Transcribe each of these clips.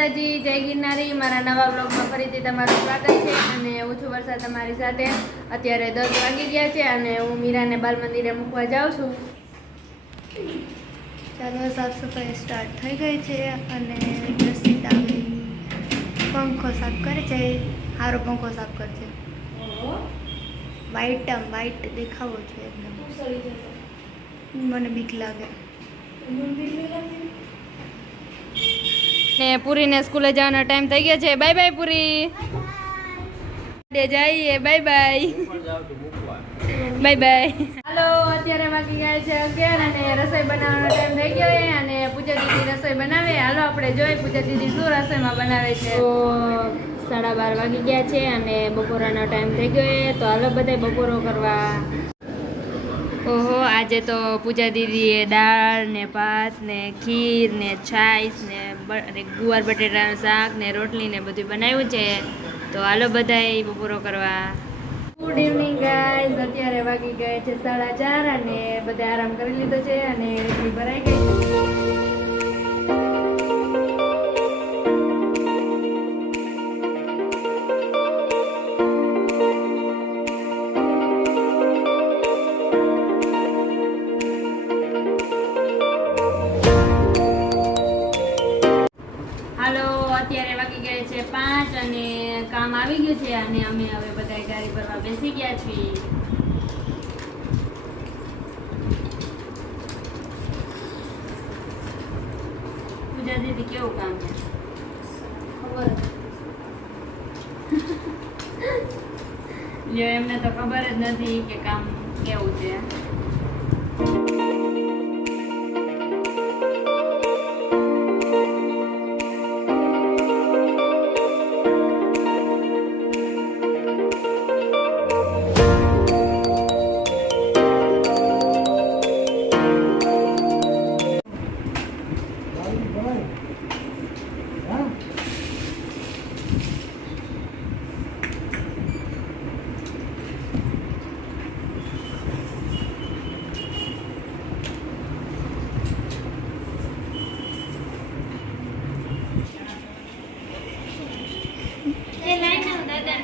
માતાજી, જય ગિરનારી। મારા નવા બ્લોગમાં ફરીથી તમારું સ્વાગત છે અને હું છું વર્ષા તમારી સાથે। અત્યારે 10 વાગી ગયા છે અને હું મીરાને બાલ મંદિરે મૂકવા જાઉં છું। ચાલો, સાફ સફાઈ સ્ટાર્ટ થઈ ગઈ છે અને દર્શિતા પંખો સાફ કરે છે। સારો પંખો સાફ કરશે। વ્હાઈટ દેખાવો છે એકદમ। મને બીક લાગે। ને પૂરીને સ્કૂલે જવાનો ટાઈમ થઈ ગયો છે। બાય બાય પૂરી, જઈએ। Bye bye, bye bye. Hello, અત્યારે વાગી ગયા છે 11 અને રસોઈ બનાવવાનો ટાઈમ થઈ ગયો છે અને પૂજા દીદી રસોઈ બનાવે। હાલો આપણે જોઈએ પૂજા દીદી શું રસોઈમાં બનાવે છે। તો 12:30 વાગી ગયા છે અને બપોરાનો ટાઈમ થઈ ગયો છે। તો હાલો બધાય બપોરો કરવા। ઓહો, આજે તો પૂજા દીદીએ દાળ ને ભાત ને ખીર ને છાશ ને ગુવાર બટેટાનું શાક ને રોટલી ને બધું બનાવ્યું છે। તો હાલો બધાય બપોરો કરવા। ગુડ ઇવનિંગ ગાઈઝ, અત્યારે વાગી ગયા છે 4:30 અને બધા આરામ કરી લીધો છે અને રેડી ભરાઈ ગઈ છે। અત્યારે વાગી ગયા છે 5 અને કામ આવી ગયું છે અને અમે હવે બધા ગાડી ભરવા બેસી ગયા છીએ। પૂજા દીદી કેવું કામ છે ખબર જો એમને તો ખબર જ નથી કે કામ કેવું છે।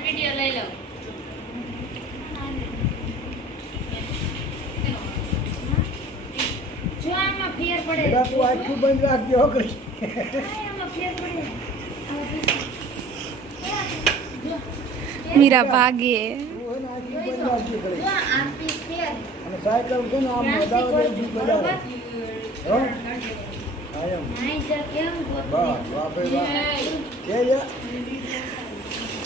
वीडियो ले लो। जो आमा फेर पड़े बेटा तू आखी बंद राख दे हो गई आमा फेर पड़े मीरा भागे वो ना आखी बंद राख दे करे जो आरती फेर અને સાયકલ को ना आम दाव दे जी बजा हो आयम नहीं जा केम वाह वाह भाई ये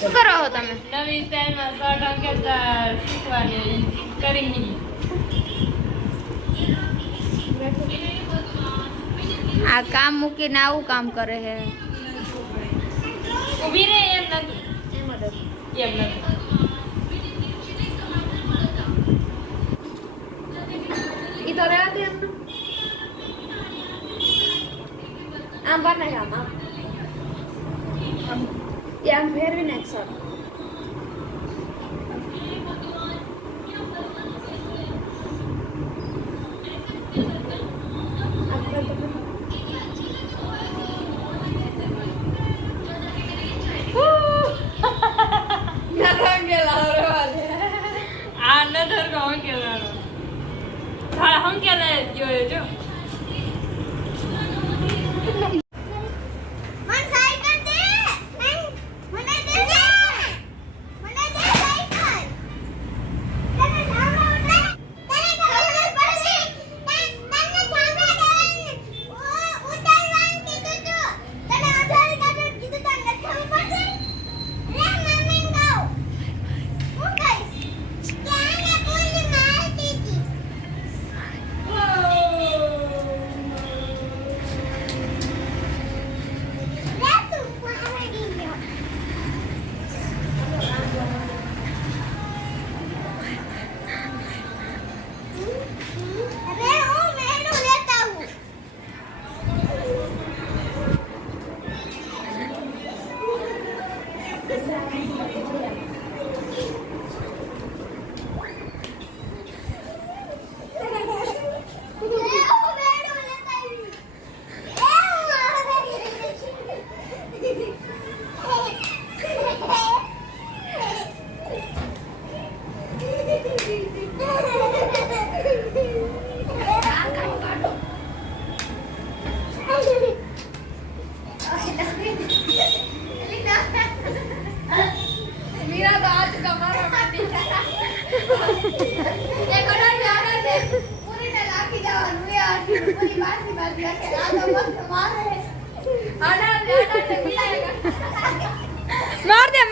શું કરો છો તમે? નવી સ્ટાઈલમાં શર્ટ અંકેદાર શીખવાની કરી। આ કામ મૂકીને આવું કામ કરે છે। ઊભી રહે એમ નથી, એમ નથી। ઈ તો રહેવા દે એમ। આમ બહાર નાખ, આમ આમ ફેરવી નાખ સર।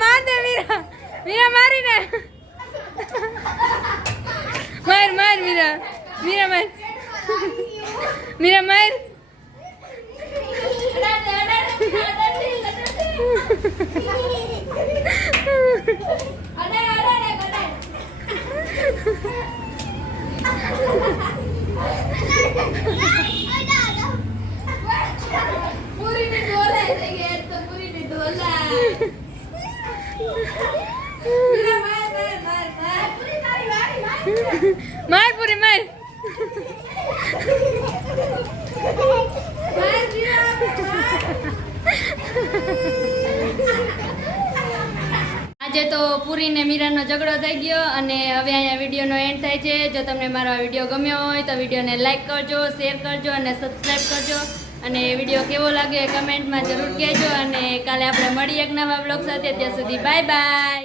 માર દે મીરા મીરા મારીને માર માર મીરા મીરા માર મીરા માર માર પૂરી માર આજે તો પૂરી ને મીરાનો ઝઘડો થઈ ગયો અને હવે અહીંયા વિડીયોનો એન્ડ થાય છે. જો તમને મારો આ વિડીયો ગમ્યો હોય તો વિડીયોને લાઈક કરજો, શેર કરજો અને સબસ્ક્રાઈબ કરજો. અને વિડીયો કેવો લાગે કમેન્ટમાં જરૂર કહેજો. અને કાલે આપણે મળીએ એક નવા બ્લોગ સાથે. ત્યાં સુધી બાય બાય.